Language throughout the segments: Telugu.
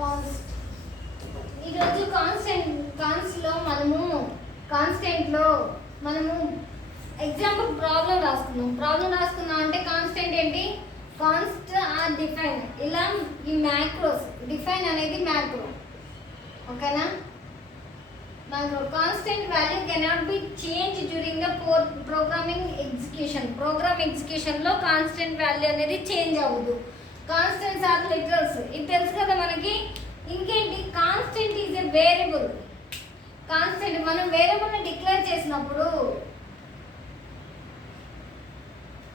కాన్స్ట్. ఈరోజు కాన్స్ట్లో కాన్స్టెంట్లో మనము ఎగ్జాంపుల్ ప్రాబ్లం రాసుకున్నాం అంటే కాన్స్టెంట్ ఏంటి? Const or define. ఇలా ఈ మ్యాక్రోస్ డిఫైన్ అనేది మ్యాక్రో, ఓకేనా? Macro constant value cannot be change during the programming ఎగ్జిక్యూషన్లో కాన్స్టెంట్ వాల్యూ అనేది చేంజ్ అవ్వదు. కాన్స్టెంట్స్ ఆర్ లిటరల్స్, ఇది తెలుసు కదా మనకి. ఇంకేంటి? Constant is a variable. Constant మనం వేరియబుల్ని డిక్లేర్ చేసినప్పుడు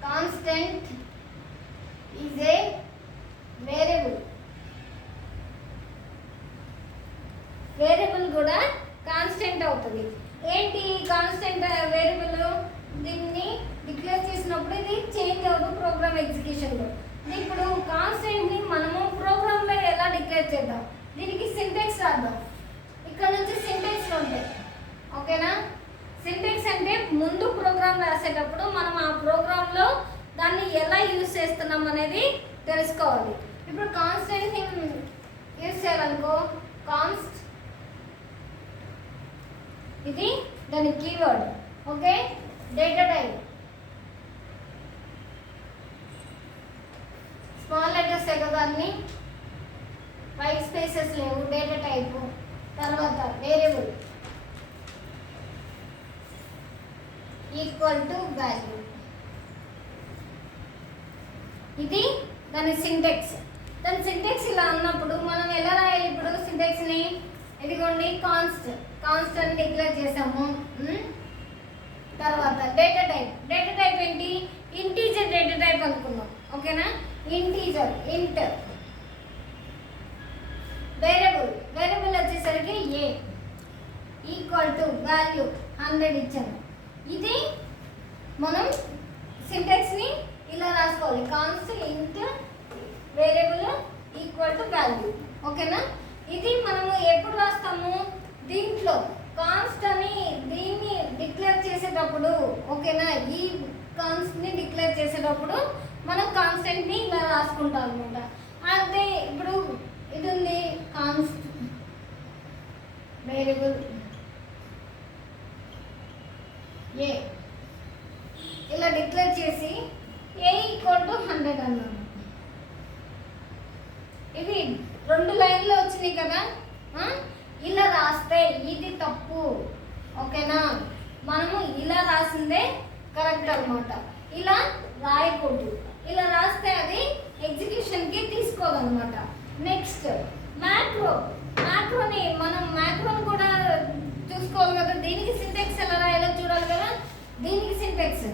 కాన్స్టెంట్ ఈజ్ ఏ వేరియబుల్ కూడా కాన్స్టెంట్ అవుతుంది. ఏంటి కాన్స్టెంట్ వేరియబుల్? దీన్ని డిక్లేర్ చేసినప్పుడు ఇది చేంజ్ అవుతుంది ప్రోగ్రామ్ ఎగ్జిక్యూషన్లో. ఇప్పుడు కాన్స్టెంట్ని మనము ప్రోగ్రామ్లో ఎలా డిక్లేర్ చేద్దాం? దీనికి సింటాక్స్ రాద్దాం. ఇక్కడ నుంచి సింటాక్స్ ఉంటాయి, ఓకేనా? సింటాక్స్ అంటే ముందు ప్రోగ్రామ్ రాసేటప్పుడు మనం ఆ ప్రోగ్రాంలో దాన్ని ఎలా యూజ్ చేస్తున్నాం అనేది తెలుసుకోవాలి. ఇప్పుడు కాన్స్టెంట్ని యూజ్ చేయాలనుకో, కాన్స్ట్ ఇది దాని keyword, okay? Data type small letters కదా, అన్ని వైట్ స్పేసెస్ లేవు. డేటా టైప్ తర్వాత వేరియబుల్ ఈక్వల్ టు వాల్యూ, ఇది దాని సింటాక్స్. దాని సింటాక్స్ ఇలా అన్నప్పుడు మనం ఎలా రాయాలి? ఇప్పుడు సింటాక్స్ని ఇదిగోండి, కాన్స్ట్ అని డిక్లేర్ చేసాము. తర్వాత డేటా టైప్ ఏంటి? ఇంటీజర్ డేటా టైప్ అనుకున్నాం, ఓకేనా? ఇంటీజర్ ఇంట్. వేరియబుల్ వచ్చేసరికి ఏ ఈక్వల్ టు వాల్యూ 100 ఇచ్చాము. ఇది మనం సింటాక్స్ని ఇలా రాసుకోవాలి, కాన్స్ట్ ఇంట్ వేరియబుల్ ఈక్వల్ టు వాల్యూ, ఓకేనా? ఇది మనము ఎప్పుడు రాస్తాము? దీంట్లో కాన్స్ట్ అని దీన్ని డిక్లేర్ చేసేటప్పుడు, ఓకేనా? ఈ కాన్స్ట్ని డిక్లేర్ చేసేటప్పుడు మనం కాన్స్టెంట్ని ఇలా రాసుకుంటాం అనమాట. అంటే ఇప్పుడు ఇది ఉంది, కాన్స్ట్ వేరియబుల్ ఏ ఇలా డిక్లేర్ చేసి ఏ ఈక్వల్ టు 100 అన్నాను. ఇది 2 లైన్లు వచ్చినాయి కదా. ఇలా రాస్తే ఇది తప్పు, ఓకేనా? మనము ఇలా రాసిందే కరెక్ట్ అనమాట. ఇలా రాయకూడదు. ఇలా రాస్తే అది ఎగ్జిక్యూషన్కి తీసుకోదన్నమాట. నెక్స్ట్ మ్యాక్రోని మనం మ్యాక్రోని కూడా చూసుకోవాలి కదా. దీనికి సింటాక్స్ ఎలా రాయాలో చూడాలి కదా. దీనికి సింటాక్స్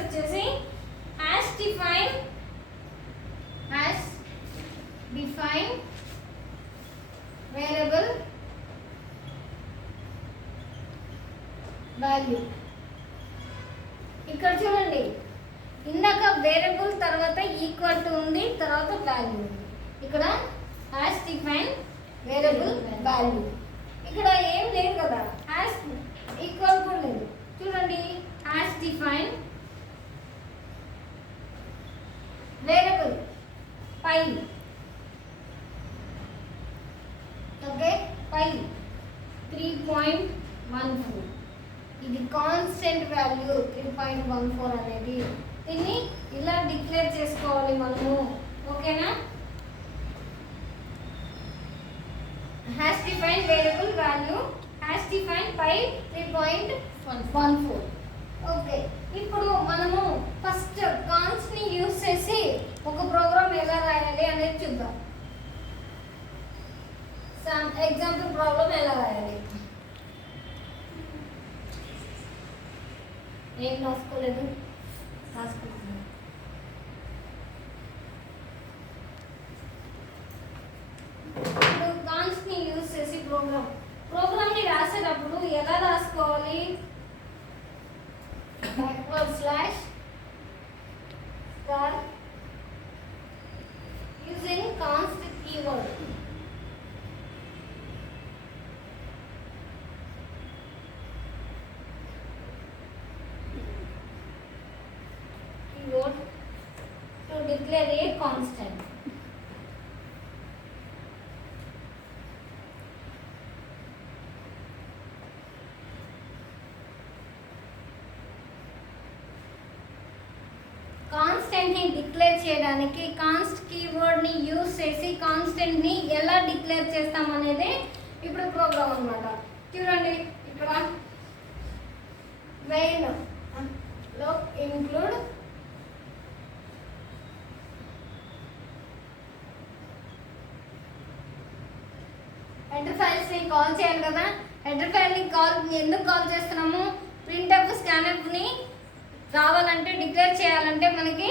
వచ్చేసి హ్యాష్ డిఫైన్ వేరియబుల్ వాల్యూ. ఇక్కడ చూడండి, ఇందాక వేరియబుల్ తర్వాత ఈక్వల్ టు ఉంది, తర్వాత వాల్యూ ఉంది. ఇక్కడ హ్యాష్ డిఫైన్ వేరియబుల్ వాల్యూ. ఇక్కడ ఏం లేదు కదా, హ్యాష్ ఈక్వల్ కూడా లేదు. చూడండి, హ్యాష్ డిఫైన్ వేరియబుల్ పై, ఓకే? పై 3.14 ఇది కాన్స్టెంట్ వాల్యూ 3.14 అనేది. దీన్ని ఇలా డిక్లేర్ చేసుకోవాలి మనము, ఓకేనా? Hash define variable value hash define pi 3.14, okay? ఇప్పుడు మనము ఫస్ట్ కాన్స్ట్ని యూజ్ చేసి ఒక ప్రోగ్రామ్ ఎలా రాయాలి అనేది చూద్దాం. ఎగ్జాంపుల్ ప్రాబ్లం ఎలా రాయాలి? ఏం రాసుకోలేదు, రాసుకుంటున్నాను. ఇప్పుడు కాన్స్ట్ని యూజ్ చేసి ప్రోగ్రామ్ని రాసేటప్పుడు ఎలా రాసుకోవాలి? // using const keyword. To declare a constant. కాన్స్టెంట్ని డిక్లేర్ చేయడానికి కాన్స్ట్ కీవర్డ్ని యూజ్ చేసి కాన్స్టెంట్ని ఎలా డిక్లేర్ చేస్తామనేది ఇప్పుడు ప్రోగ్రామ్ అనమాట. చూడండి ఇక్కడ మెయిన్ లో ఇంక్లూడ్ హెడర్ ఫైల్స్ని కాల్ చేయాలి కదా. హెడర్ ఫైల్ని ఎందుకు కాల్ చేస్తున్నాము? ప్రింట్ఎఫ్ స్కాన్ఎఫ్ని రావాలంటే డిక్లేర్ చేయాలంటే మనకి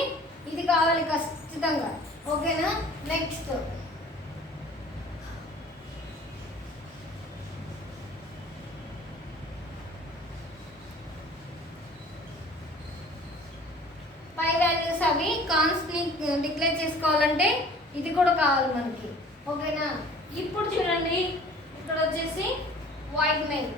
ఇది కావాలి ఖచ్చితంగా. ఓకేనా? నెక్స్ట్ పై వాల్యూస్ అవి కాన్స్ట్ని డిక్లేర్ చేసుకోవాలంటే ఇది కూడా కావాలి మనకి. ఓకేనా? ఇప్పుడు చూడండి ఇక్కడ వచ్చేసి void main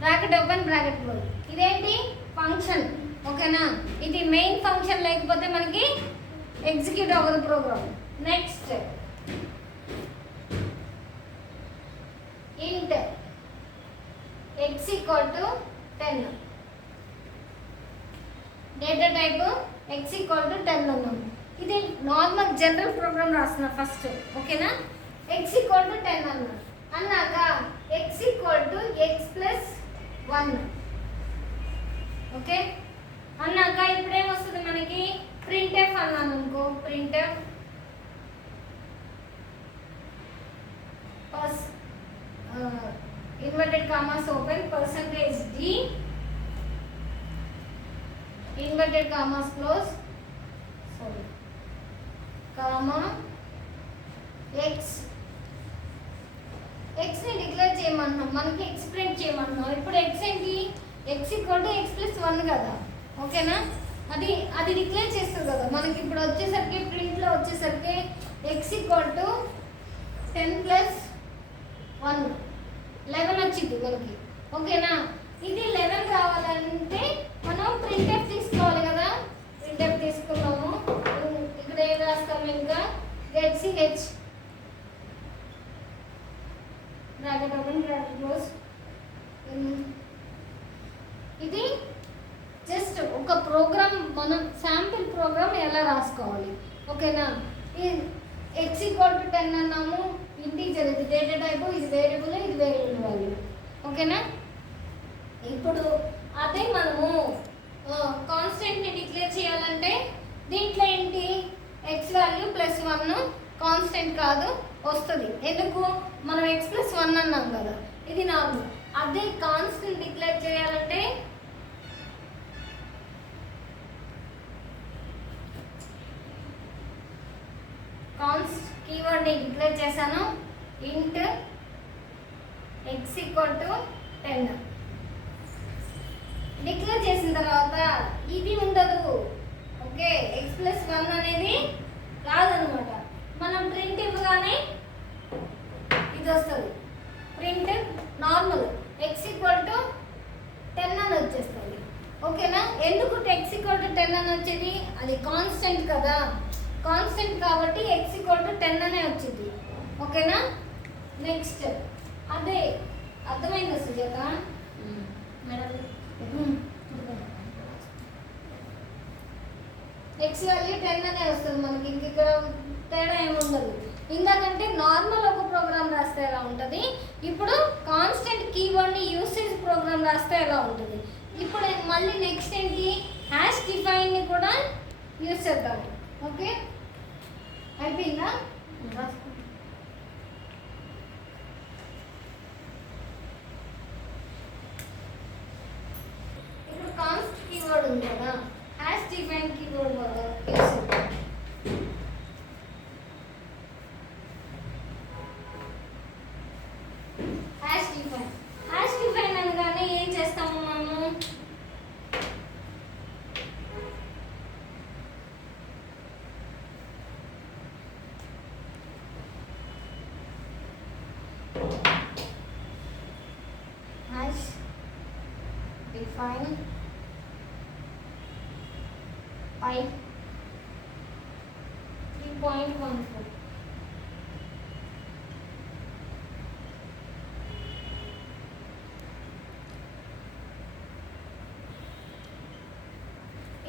bracket open bracket close. ఇదేంటి? ఫంక్షన్. ఓకేనా? ఇది మెయిన్ ఫంక్షన్ లేకపోతే మనకి ఎగ్జిక్యూట్ అవ్వదు program. Next int x equal to 10. Data type x equal to 10 అన్నాము. ఇది నార్మల్ జనరల్ ప్రోగ్రామ్ రాస్తున్నా ఫస్ట్. ఓకేనా? x ఈక్వల్ టు 10 అన్నాక x equal to x plus 1. Okay అన్నాక ఇప్పుడు ఏమొస్తుంది మనకి? ప్రింట్ఎఫ్ అన్నాను అనుకో. Printf inverted commas open percentage d inverted commas close comma ఎక్స్ని declare చేయమన్నాం. మనకి ఎక్స్ ప్రింట్ చేయమన్నాం. ఇప్పుడు ఎక్స్ ఏంటి? X equal to X plus 1 కదా. ఓకేనా? అది డిక్లేర్ చేస్తుంది కదా మనకి. ఇప్పుడు వచ్చేసరికి ప్రింట్లో వచ్చేసరికి ఎక్స్ ఈక్వల్ టు 10 ప్లస్ 1 11 వచ్చింది మనకి. ఓకేనా? ఇది 11 రావాలంటే మనం ప్రింట్ఎఫ్ తీసుకోవాలి కదా. ప్రింట్ఎఫ్ తీసుకున్నాము. ఇక్కడ ఏం రాస్తాము? ఇంకా get CH bracket open bracket close. ఇది జస్ట్ ఒక ప్రోగ్రామ్, మనం శాంపిల్ ప్రోగ్రామ్ ఎలా రాసుకోవాలి. ఓకేనా? x ఈక్వల్ టు 10 అన్నాము. ఇంటీజర్, ఇది డేటా టైప్, ఇది వేరియబుల్, ఇది వేరియబుల్ వాల్యూ. ఓకేనా? ఇప్పుడు అదే మనము కాన్స్టెంట్ని డిక్లేర్ చేయాలంటే దీంట్లో ఏంటి? x వాల్యూ ప్లస్ 1 కాన్స్టెంట్ కాదు వస్తుంది. ఎందుకు? మనం x ప్లస్ 1 అన్నాం కదా. ఇది నార్మల్. అదే కాన్స్టెంట్ డిక్లేర్ చేయాలంటే కాన్స్ట్ కీవర్డ్ని డిక్లేర్ చేశాను. ఇంట్ x ఈక్వల్ టు 10 డిక్లేర్ చేసిన తర్వాత ఇది ఉండదు. ఓకే, x ప్లస్ 1 అనేది రాదనమాట. మనం ప్రింట్ ఇవ్వగానే ఇది వస్తుంది. Print normal x equal to 10 అని వచ్చేస్తుంది. ఓకేనా? ఎందుకు x ఈక్వల్ టు 10 అని వచ్చేది? అది కాన్స్టెంట్ కదా. కాన్స్టెంట్ కాబట్టి x ఈక్వల్ టు 10 అనే వచ్చింది. ఓకేనా? నెక్స్ట్ అదే అర్థమైందా సుజాత మేడం? x వాల్యూ 10 అనే వస్తుంది మనకి. ఇంక ఇక్కడ తేడా ఏముండదు. ఇందాకంటే నార్మల్ ఒక ప్రోగ్రామ్ రాస్తే ఎలా ఉంటుంది, ఇప్పుడు కాన్స్టెంట్ కీవర్డ్ని యూస్ చేసి ప్రోగ్రామ్ రాస్తే ఎలా ఉంటుంది. ఇప్పుడు మళ్ళీ నెక్స్ట్ ఏంటి? హ్యాష్ డిఫైన్ని కూడా యూస్ చేద్దాము. ఓకే, అయిపోయిందా? ఇప్పుడు కాన్స్ట్ కీవర్డ్ ఉంది కదా, హ్యాష్ డిఫైన్ కీవర్డ్ యూస్ చేద్దాం. హ్యాష్ డిఫైన్ అనగానే ఏం చేస్తాము మనము? define pi 3.14.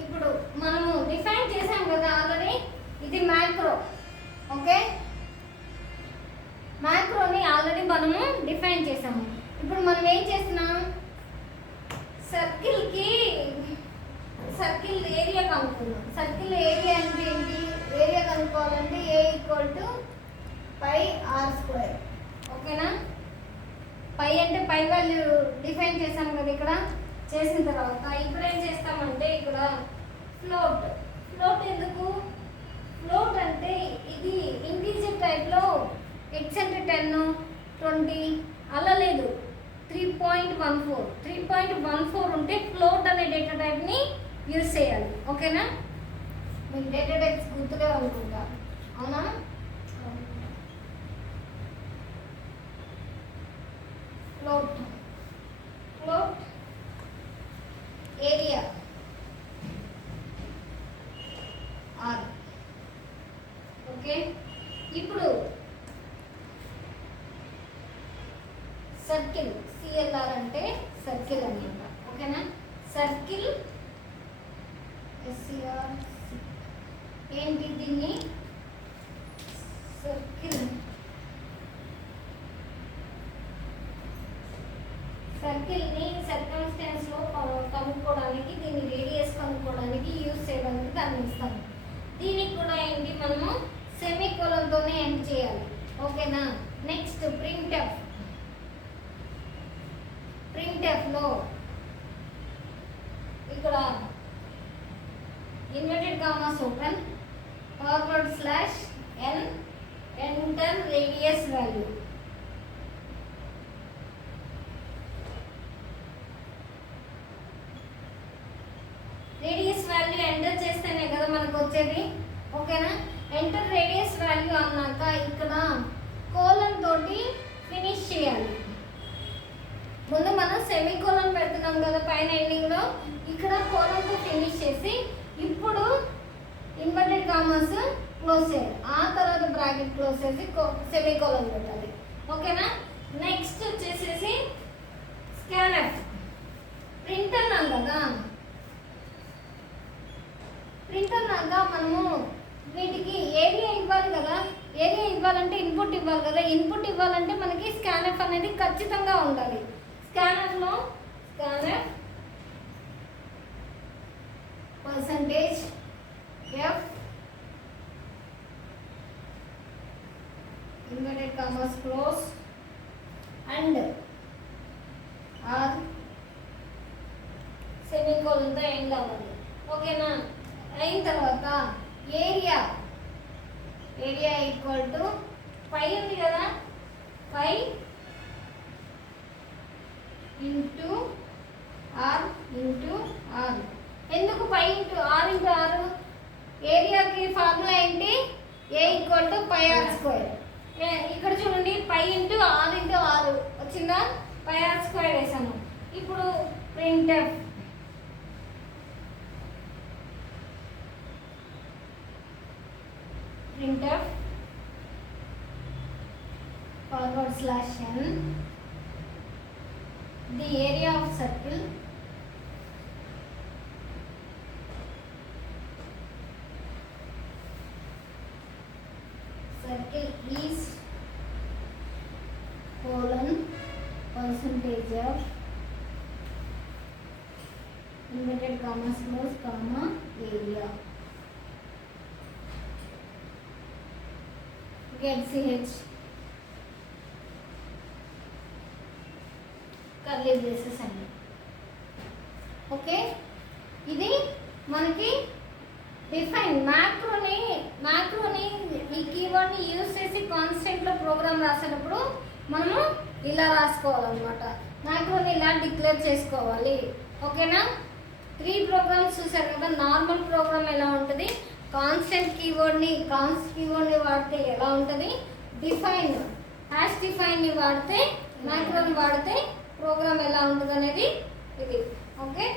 ఇప్పుడు మనము డిఫైన్ చేసాం కదా ఆల్రెడీ, ఇది మ్యాక్రో. ఓకే, మ్యాక్రోని ఆల్రెడీ మనము డిఫైన్ చేసాము. ఇప్పుడు మనం ఏం చేస్తున్నాం, సర్కిల్ ఏరియా కనుక్కుందాం. సర్కిల్ ఏరియా అంటే ఏంటి, ఏరియా కనుక్కోవాలంటే A = πr². ఓకేనా, పై అంటే పై వాల్యూ డిఫైన్ చేసాం కదా ఇక్కడ. చేసిన తర్వాత ఇప్పుడు ఏం చేస్తామంటే ఇక్కడ ఫ్లోట్ ఎందుకు, ఫ్లోట్ అంటే ఇది ఇంటీజర్ టైప్లో x అంటే 10, 20 అలా లేదు, 3.14 ఉంటే ఫ్లోట్ అనే డేటా టైప్ని యూజ్ చేయాలి. ఓకేనా, మీకు డేటా టైప్స్ గుర్తులే అనుకుంటా, అవునా. Float area R. ఓకే, ఇప్పుడు సర్కిల్ CLR అంటే సర్కిల్ అన్నమాట. ఓకేనా, సర్కిల్ SCR ఏంటి, దీన్ని సర్కిల్ని సర్కమ్స్టాన్స్లో కనుక్కోవడానికి, దీన్ని రేడియస్ కనుక్కోవడానికి యూజ్ చేయడానికి దాన్ని ఇస్తాము. దీనికి కూడా ఏంటి, మనము సెమీకోలన్తోనే ఎండ్ చేయాలి. ఓకేనా, నెక్స్ట్ ప్రింట్ఎఫ్లో ఇక్కడ inverted commas open /n enter radius value. Radius value enter చేస్తేనే కదా మనకు వచ్చేది. ఓకేనా, ఎంటర్ రేడియస్ వాల్యూ అన్నాక ఇక్కడ కోలన్ తోటి ఫినిష్ చేయాలి. ముందు మనం సెమీకోలన్ పెడుతున్నాం కదా పైన ఎండింగ్లో, ఇక్కడ కోలన్తో ఫినిష్ చేసి ఇప్పుడు ఇన్వర్టెడ్ కామర్స్ క్లోజ్ చేయాలి. ఆ తర్వాత బ్రాకెట్ క్లోజ్ చేసి సెమీకోలన్ పెట్టాలి. ఓకేనా, నెక్స్ట్ వచ్చేసేసి స్కాన్ఎఫ్. ప్రింట్ అన్నాం కదా, ప్రింట్ అన్నాక మనము వీటికి ఏరియా ఇవ్వాలి కదా. ఏరియా ఇవ్వాలంటే ఇన్పుట్ ఇవ్వాలి కదా. ఇన్పుట్ ఇవ్వాలంటే మనకి స్కాన్ఎఫ్ అనేది ఖచ్చితంగా ఉండాలి. స్కాన్ఎఫ్లో scanf %f inverted commas close and R సెమీకోలన్తో ఎండ్ అవ్వాలి. ఓకేనా, అయిన తర్వాత ఏరియా పై ఉంది కదా, పై ఇంటూ R. ఎందుకు pi into R into R? ఏరియాకి ఫార్ములా ఏంటి, A = πr². ఇక్కడ చూడండి, pi into R into R వచ్చిందా, πr² వేసాను. ఇప్పుడు printf /n the area of circle is % of inverted commas close comma area. Get CH curly braces అండి. ఓకే, ఇది మనకి డిఫైన్ మ్యాక్రోని ఈ కీవర్డ్ని యూజ్ చేసి కాన్స్టెంట్లో ప్రోగ్రామ్ రాసేటప్పుడు మనము ఇలా రాసుకోవాలన్నమాట. మ్యాక్రోని ఇలా డిక్లేర్ చేసుకోవాలి. ఓకేనా, 3 ప్రోగ్రామ్స్ చూసారు కదా. నార్మల్ ప్రోగ్రామ్ ఎలా ఉంటుంది, కాన్స్టెంట్ కీవర్డ్ని వాడితే ఎలా ఉంటుంది, డిఫైన్ని వాడితే మ్యాక్రోని వాడితే ప్రోగ్రామ్ ఎలా ఉంటుంది అనేది ఇది ఓకే